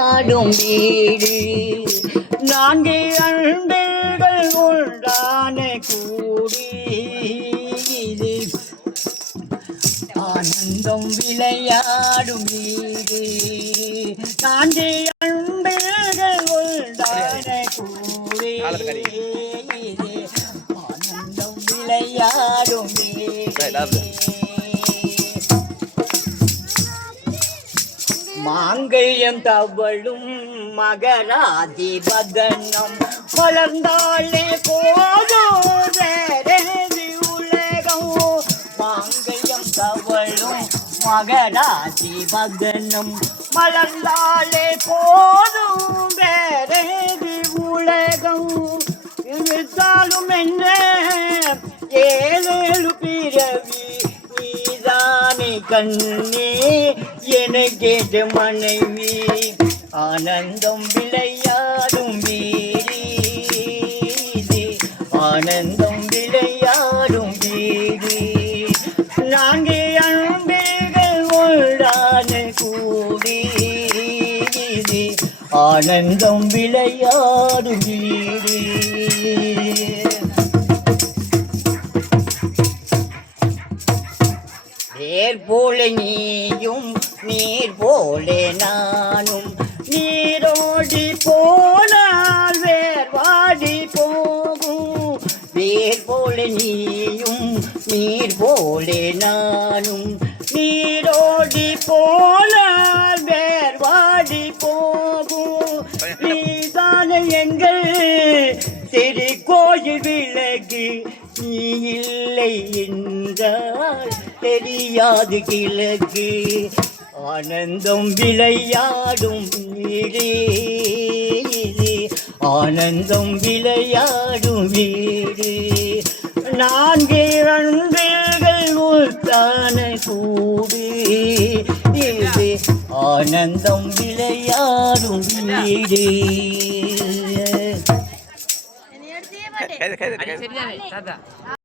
பாடும் வீடு. நான்கு அன்புகள் உண்டான கூடி. இது ஆனந்தம் விளையாடும் வீடு. நான்கு அன்புகள் உண்டான கூடி. ஆனந்தம் விளையாடும் வீடு. மாங்கல்யம் தவளும் மகராதி பதனம் வளர்ந்தாலே போதோதி வேறேது உலகம். மாங்கல்யம் தவளும் மகராதி பதனம் மலர்ந்தாலே போதும் வேறேதி உலகம். இருந்தாலும் என்ன? ஏழேழு பிறவி நீதானே கண்ணே. எனக்கேற்ற மனைவி ஆனந்தம் விளையாடும் வீரி. ஆனந்தம் விளையாடும் வீரி. நான்கு அன்பில்கள் உள்ளான கூடி. ஆனந்தம் விளையாடும் வீரி. தேர் போல நீயும் நீர் போல நானும். நீரோடி போனால் வேர்வாடி போகும். வேர் போல நீயும் நீர் போல நானும். நீரோடி போனால் வேர்வாடி போகும். நீதான எங்கள் திரு கோயில் விலகு நீ இல்லை என்றால் தெரியாது கிழக்கு. ஆனந்தம் விளையாடும் வீடு ஆனந்தம் விளையாடும் வீடு. நான்கு அன்பில்கள் உத்தான கூடு இது ஆனந்தம் விளையாடும் வீடு. كده كده كده.